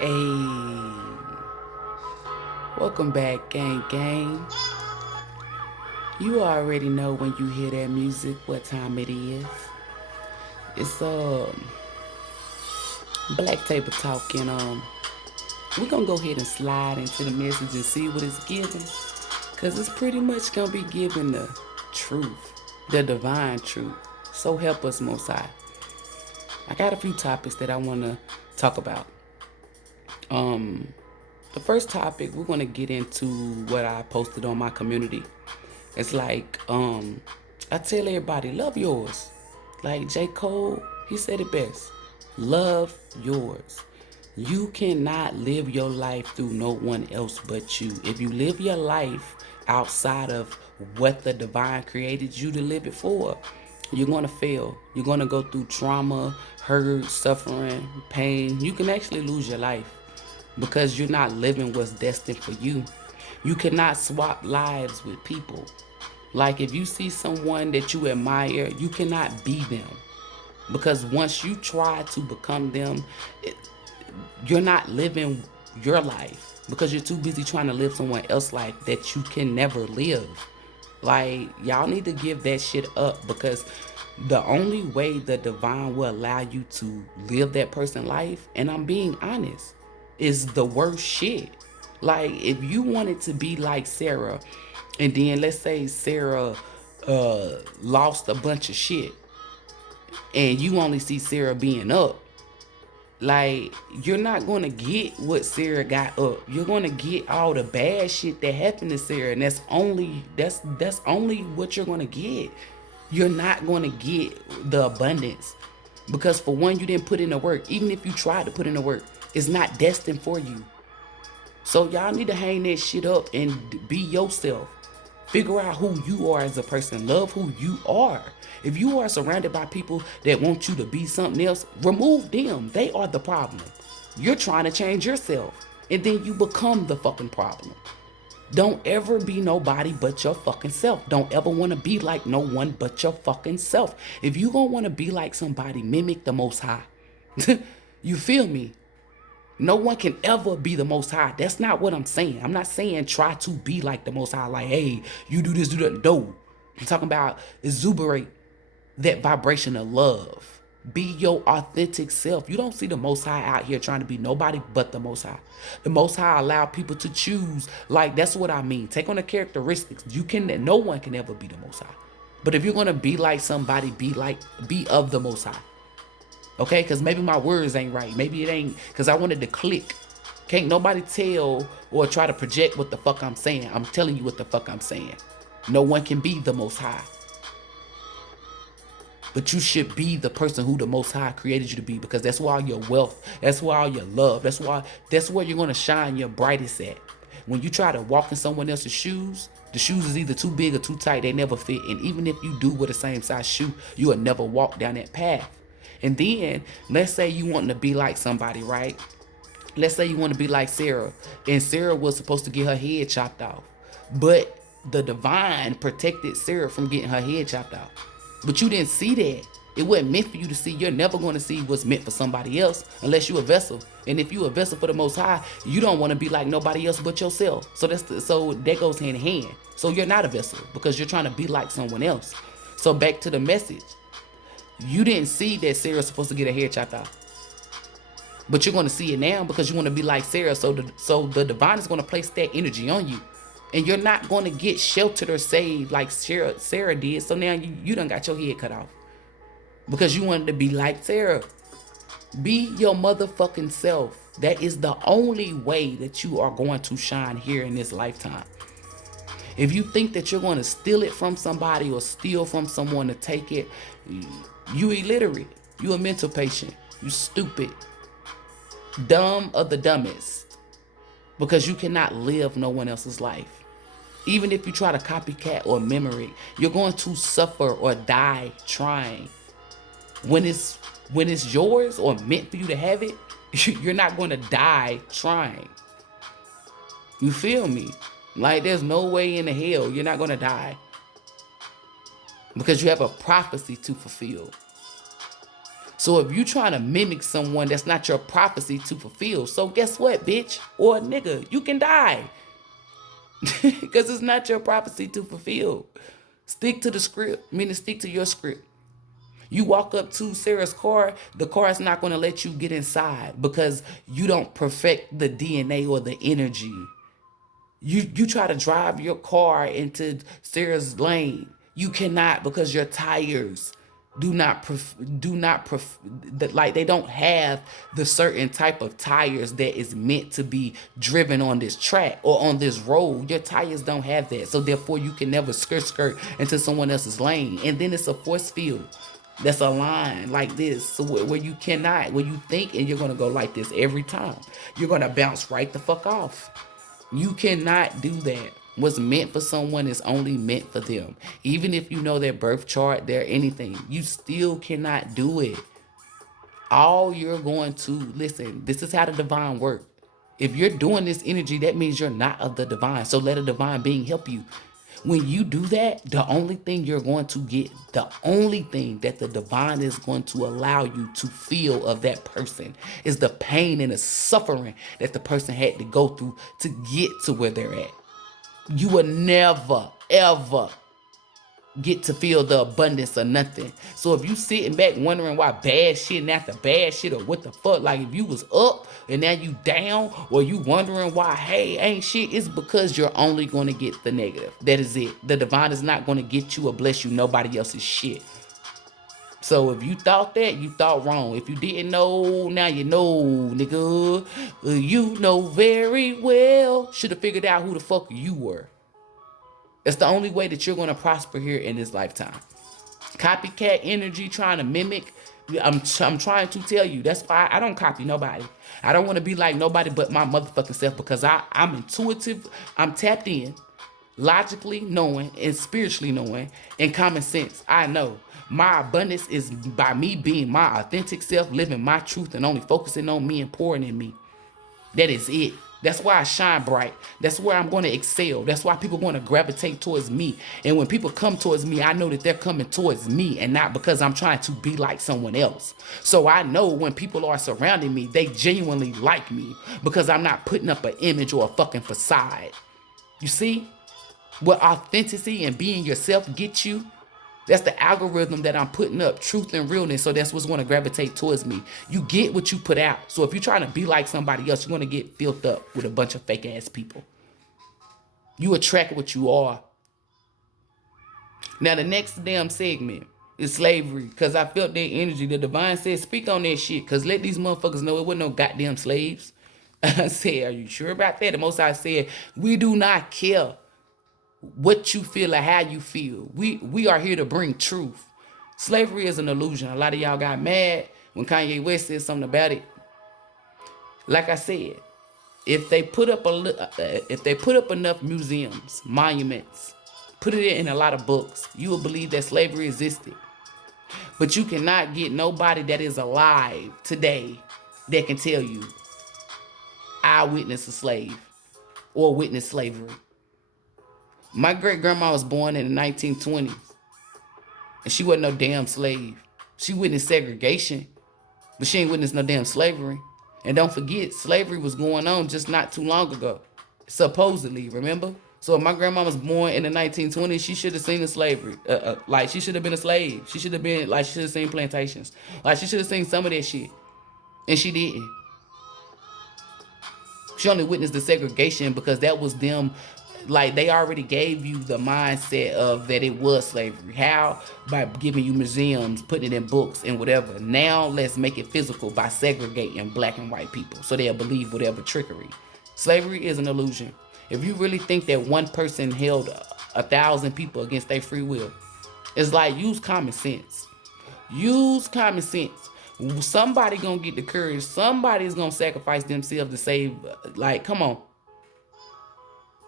Hey, welcome back, gang. You already know when you hear that music what time it is. It's Black Table Talk, and we're gonna go ahead and slide into the message and see what it's giving, cause it's pretty much gonna be giving the truth, the divine truth. So help us, Most High. I got a few topics that I wanna talk about. Um, the first topic we're gonna get into what I posted on my community. It's like, I tell everybody, love yours. Like J. Cole, he said it best. Love yours. You cannot live your life through no one else but you. If you live your life outside of what the divine created you to live it for, you're going to fail. You're going to go through trauma, hurt, suffering, pain. You can actually lose your life because you're not living what's destined for you. You cannot swap lives with people. Like if you see someone that you admire, you cannot be them. Because once you try to become them, you're not living your life because you're too busy trying to live someone else's life that you can never live. Like, y'all need to give that shit up because the only way the divine will allow you to live that person's life, and I'm being honest, is the worst shit. Like, if you wanted to be like Sarah, and then let's say Sarah lost a bunch of shit, and you only see Sarah being up, like, you're not gonna get what Sarah got up. You're gonna get all the bad shit that happened to Sarah, and that's only what you're gonna get. You're not gonna get the abundance because for one, you didn't put in the work. Even if you tried to put in the work, it's not destined for you. So y'all need to hang that shit up and be yourself. Figure out who you are as a person. Love who you are. If you are surrounded by people that want you to be something else, remove them. They are the problem. You're trying to change yourself, and then you become the fucking problem. Don't ever be nobody but your fucking self. Don't ever want to be like no one but your fucking self. If you gonna want to be like somebody, mimic the Most High. You feel me? No one can ever be the Most High. That's not what I'm saying. I'm not saying try to be like the Most High. Like, hey, you do this, do that. No. I'm talking about exuberate that vibration of love. Be your authentic self. You don't see the Most High out here trying to be nobody but the Most High. The Most High allow people to choose. Like, that's what I mean. Take on the characteristics. No one can ever be the Most High. But if you're gonna be like somebody, be of the Most High. Okay, because maybe my words ain't right. Maybe it ain't, because I wanted to click. Can't nobody tell or try to project what the fuck I'm saying. I'm telling you what the fuck I'm saying. No one can be the Most High. But you should be the person who the Most High created you to be, because that's where all your wealth, that's where all your love, that's where you're going to shine your brightest at. When you try to walk in someone else's shoes, the shoes is either too big or too tight. They never fit. And even if you do with the same size shoe, you will never walk down that path. And then, let's say you want to be like somebody, right? Let's say you want to be like Sarah. And Sarah was supposed to get her head chopped off. But the divine protected Sarah from getting her head chopped off. But you didn't see that. It wasn't meant for you to see. You're never going to see what's meant for somebody else unless you're a vessel. And if you're a vessel for the Most High, you don't want to be like nobody else but yourself. So that goes hand in hand. So you're not a vessel because you're trying to be like someone else. So back to the message. You didn't see that Sarah's supposed to get her hair chopped off. But you're going to see it now because you want to be like Sarah. So the divine is going to place that energy on you. And you're not going to get sheltered or saved like Sarah did. So now you done got your head cut off. Because you wanted to be like Sarah. Be your motherfucking self. That is the only way that you are going to shine here in this lifetime. If you think that you're going to steal it from somebody or steal from someone to take it, you illiterate. You a mental patient. You stupid. Dumb of the dumbest. Because you cannot live no one else's life. Even if you try to copycat or mimic, you're going to suffer or die trying. When it's yours or meant for you to have it, you're not going to die trying. You feel me? Like, there's no way in the hell you're not going to die. Because you have a prophecy to fulfill. So if you trying to mimic someone, that's not your prophecy to fulfill. So guess what, bitch or nigga, you can die. Because it's not your prophecy to fulfill. Stick to the script, meaning stick to your script. You walk up to Sarah's car, the car is not going to let you get inside because you don't perfect the DNA or the energy. You try to drive your car into Sarah's lane. You cannot because your tires like they don't have the certain type of tires that is meant to be driven on this track or on this road. Your tires don't have that. So therefore you can never skirt into someone else's lane. And then it's a force field that's a line like this. So where you cannot, where you think and you're going to go like this every time. You're going to bounce right the fuck off. You cannot do that. What's meant for someone is only meant for them. Even if you know their birth chart, their anything, you still cannot do it. All you're going to, listen, this is how the divine works. If you're doing this energy, that means you're not of the divine. So let a divine being help you. When you do that, the only thing you're going to get, the only thing that the divine is going to allow you to feel of that person is the pain and the suffering that the person had to go through to get to where they're at. You will never, ever get to feel the abundance of nothing. So if you sitting back wondering why bad shit and after bad shit or what the fuck, like if you was up and now you down or you wondering why, hey, ain't shit, it's because you're only going to get the negative. That is it. The divine is not going to get you or bless you nobody else's shit. So if you thought that, you thought wrong. If you didn't know, now you know, nigga. You know very well. Should have figured out who the fuck you were. That's the only way that you're going to prosper here in this lifetime. Copycat energy, trying to mimic. I'm trying to tell you. That's why I don't copy nobody. I don't want to be like nobody but my motherfucking self because I'm intuitive. I'm tapped in, logically knowing and spiritually knowing and common sense. I know. My abundance is by me being my authentic self, living my truth and only focusing on me and pouring in me. That is it. That's why I shine bright. That's where I'm going to excel. That's why people want to gravitate towards me. And when people come towards me, I know that they're coming towards me and not because I'm trying to be like someone else. So I know when people are surrounding me, they genuinely like me because I'm not putting up an image or a fucking facade. You see what authenticity and being yourself gets you? That's the algorithm that I'm putting up, truth and realness. So that's what's going to gravitate towards me. You get what you put out. So if you're trying to be like somebody else, you're going to get filled up with a bunch of fake ass people. You attract what you are. Now the next damn segment is slavery. Because I felt that energy. The divine said, speak on that shit. Because let these motherfuckers know it wasn't no goddamn slaves. I said, are you sure about that? The Most High said, we do not care what you feel or how you feel. We are here to bring truth. Slavery is an illusion. A lot of y'all got mad when Kanye West said something about it. Like I said, if they put up enough museums, monuments, put it in a lot of books, you will believe that slavery existed. But you cannot get nobody that is alive today that can tell you, I witnessed a slave or witnessed slavery. My great-grandma was born in the 1920s, and she wasn't no damn slave. She witnessed segregation, but she ain't witnessed no damn slavery. And don't forget, slavery was going on just not too long ago, supposedly, remember? So if my grandma was born in the 1920s, she should have seen the slavery. Like, she should have been a slave. She should have been, like, she should have seen plantations. Like, she should have seen some of that shit, and she didn't. She only witnessed the segregation because that was them. Like, they already gave you the mindset of that it was slavery. How? By giving you museums, putting it in books and whatever. Now let's make it physical by segregating black and white people so they'll believe whatever trickery. Slavery is an illusion. If you really think that one person held 1,000 people against their free will, it's like, use common sense. Use common sense. Somebody gonna get the courage. Somebody's gonna sacrifice themselves to save. Like, come on.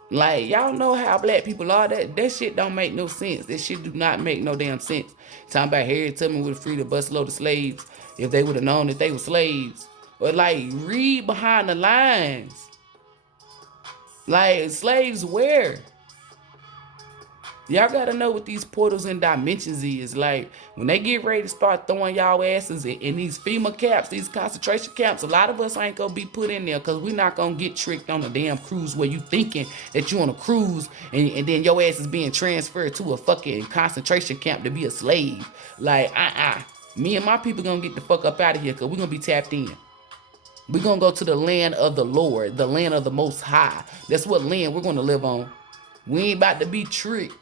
Like, y'all know how black people are. That shit don't make no sense. That shit do not make no damn sense. Talking about Harriet Tubman would have freed a busload of slaves if they would have known that they were slaves. But, like, read behind the lines. Like, slaves where? Y'all gotta know what these portals and dimensions is. Like, when they get ready to start throwing y'all asses in these FEMA camps, these concentration camps, a lot of us ain't gonna be put in there because we not gonna get tricked on a damn cruise where you thinking that you on a cruise and then your ass is being transferred to a fucking concentration camp to be a slave. Like, me and my people gonna get the fuck up out of here because we gonna be tapped in. We gonna go to the land of the Lord, the land of the Most High. That's what land we're gonna live on. We ain't about to be tricked.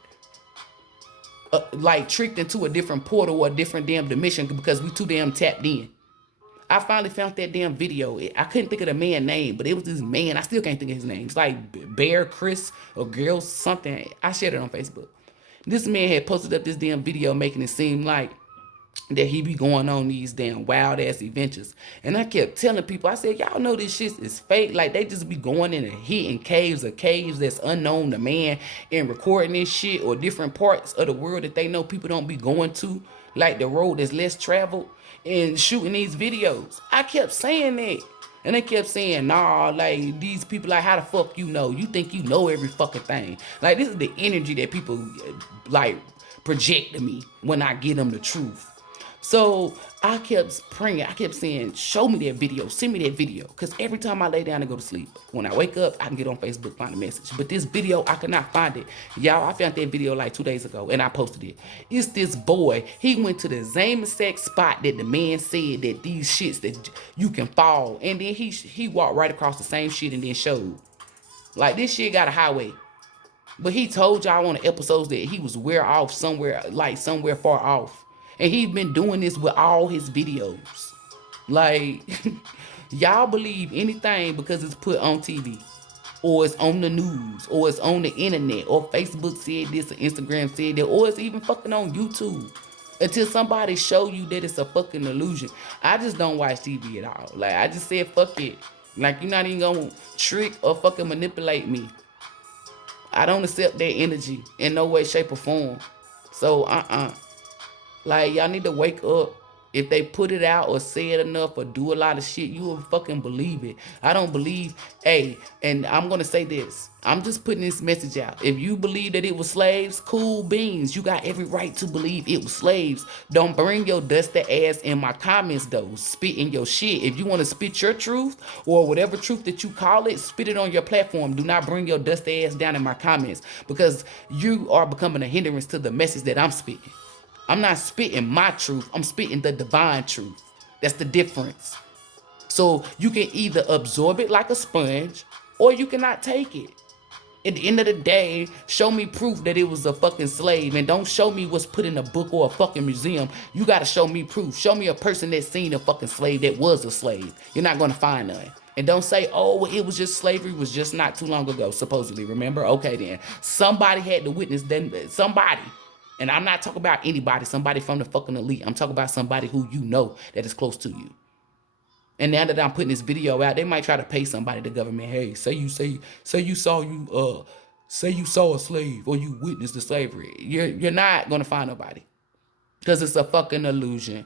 Like tricked into a different portal or a different damn dimension because we too damn tapped in. I finally found that damn video. I couldn't think of the man's name, but it was this man. I still can't think of his name. It's like Bear Chris or Girl something. I shared it on Facebook. This man had posted up this damn video making it seem like that he be going on these damn wild ass adventures. And I kept telling people, I said, y'all know this shit is fake. Like, they just be going in and hitting caves that's unknown to man and recording this shit, or different parts of the world that they know people don't be going to, like the road that's less traveled, and shooting these videos. I kept saying that. And they kept saying, nah, like, these people, like, how the fuck you know? You think you know every fucking thing. Like, this is the energy that people, like, project to me when I give them the truth. So I kept praying. I kept saying, show me that video. Send me that video. Because every time I lay down and go to sleep, when I wake up, I can get on Facebook, find a message. But this video, I could not find it. Y'all, I found that video like 2 days ago, and I posted it. It's this boy. He went to the same exact spot that the man said that these shits that you can fall. And then he walked right across the same shit and then showed. Like, this shit got a highway. But he told y'all on the episodes that he was off somewhere, like somewhere far off. And he's been doing this with all his videos. Like, y'all believe anything because it's put on TV, or it's on the news, or it's on the internet, or Facebook said this, or Instagram said that, or it's even fucking on YouTube. Until somebody show you that it's a fucking illusion. I just don't watch TV at all. Like, I just said, fuck it. Like, you're not even gonna trick or fucking manipulate me. I don't accept that energy in no way, shape, or form. So, Like, y'all need to wake up. If they put it out or say it enough or do a lot of shit, you will fucking believe it. I don't believe, and I'm going to say this. I'm just putting this message out. If you believe that it was slaves, cool beans. You got every right to believe it was slaves. Don't bring your dusty ass in my comments, though. Spit in your shit. If you want to spit your truth or whatever truth that you call it, spit it on your platform. Do not bring your dusty ass down in my comments, because you are becoming a hindrance to the message that I'm spitting. I'm not spitting my truth. I'm spitting the divine truth. That's the difference. So you can either absorb it like a sponge, or you cannot take it. At the end of the day, show me proof that it was a fucking slave. And don't show me what's put in a book or a fucking museum. You got to show me proof. Show me a person that seen a fucking slave that was a slave. You're not going to find none. And don't say, oh, it was just slavery. It was just not too long ago, supposedly. Remember? Okay, then. Somebody had to witness. Then somebody. And I'm not talking about anybody, somebody from the fucking elite. I'm talking about somebody who you know that is close to you. And now that I'm putting this video out, they might try to pay somebody, the government. Hey, say you saw a slave, or you witnessed the slavery. You're not gonna find nobody, because it's a fucking illusion.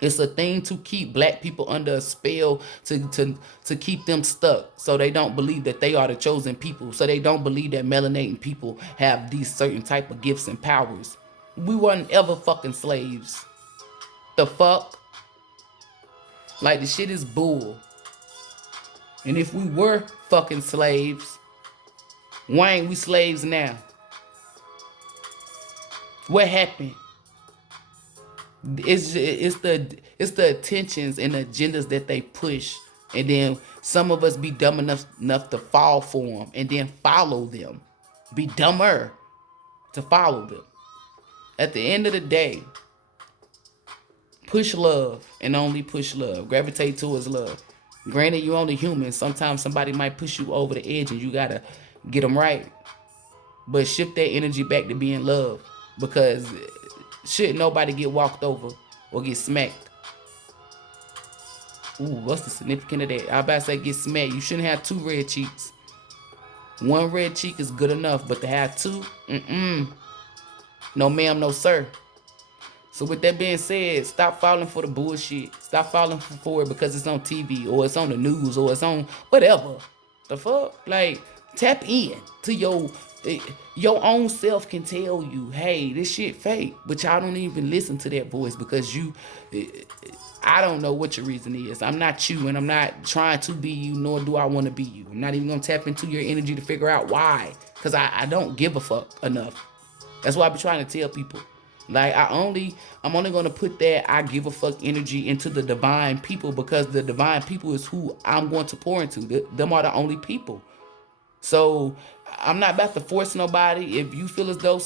It's a thing to keep black people under a spell, to keep them stuck, so they don't believe that they are the chosen people, so they don't believe that melanated people have these certain type of gifts and powers. We weren't ever fucking slaves. The fuck? Like, the shit is bull. And if we were fucking slaves, why ain't we slaves now? What happened? It's the attentions and agendas that they push, and then some of us be dumb enough to fall for them and then follow them. Be dumber to follow them. At the end of the day, push love and only push love. Gravitate towards love. Granted, you're only human. Sometimes somebody might push you over the edge and you gotta get them right. But shift that energy back to being love, because shouldn't nobody get walked over or get smacked. Ooh, what's the significance of that? I about to say get smacked. You shouldn't have two red cheeks. One red cheek is good enough, but to have two, no ma'am, no sir. So with that being said, stop falling for the bullshit. Stop falling for it because it's on TV, or it's on the news, or it's on whatever. The fuck? Like, Tap in to your own self can tell you, hey, this shit fake, but y'all don't even listen to that voice because I don't know what your reason is. I'm not you, and I'm not trying to be you, nor do I want to be you. I'm not even gonna tap into your energy to figure out why, because I don't give a fuck enough. That's why I be trying to tell people. Like, I'm only gonna put that I give a fuck energy into the divine people, because the divine people is who I'm going to pour into. Them are the only people. So I'm not about to force nobody. If you feel as though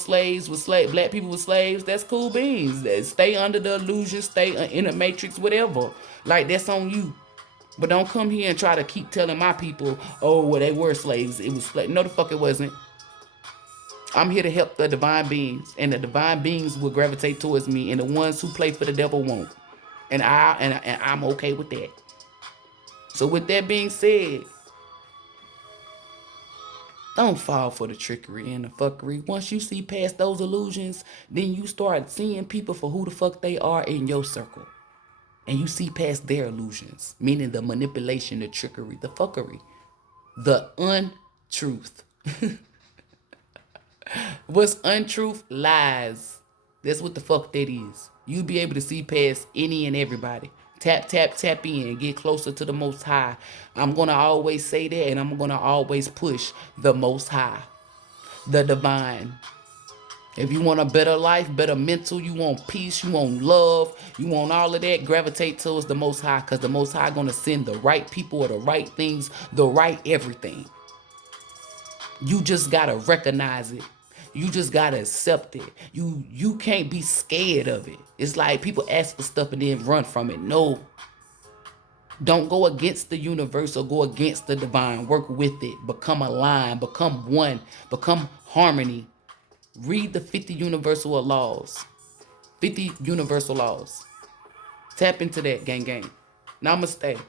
black people were slaves, that's cool beans. Stay under the illusion, stay in the matrix, whatever. Like, that's on you. But don't come here and try to keep telling my people, oh, well, they were slaves. It was slaves. No, the fuck it wasn't. I'm here to help the divine beings, and the divine beings will gravitate towards me, and the ones who play for the devil won't. And I'm okay with that. So with that being said, don't fall for the trickery and the fuckery. Once you see past those illusions, then you start seeing people for who the fuck they are in your circle. And you see past their illusions, meaning the manipulation, the trickery, the fuckery, the untruth. What's untruth? Lies. That's what the fuck that is. You be able to see past any and everybody. Tap, tap, tap in. Get closer to the Most High. I'm going to always say that, and I'm going to always push the Most High, the divine. If you want a better life, better mental, you want peace, you want love, you want all of that, gravitate towards the Most High, because the Most High going to send the right people or the right things, the right everything. You just got to recognize it. You just gotta accept it. You can't be scared of it. It's like people ask for stuff and then run from it. No. Don't go against the universe or go against the divine. Work with it. Become aligned. Become one. Become harmony. Read the 50 universal laws. 50 universal laws. Tap into that, gang gang. Namaste.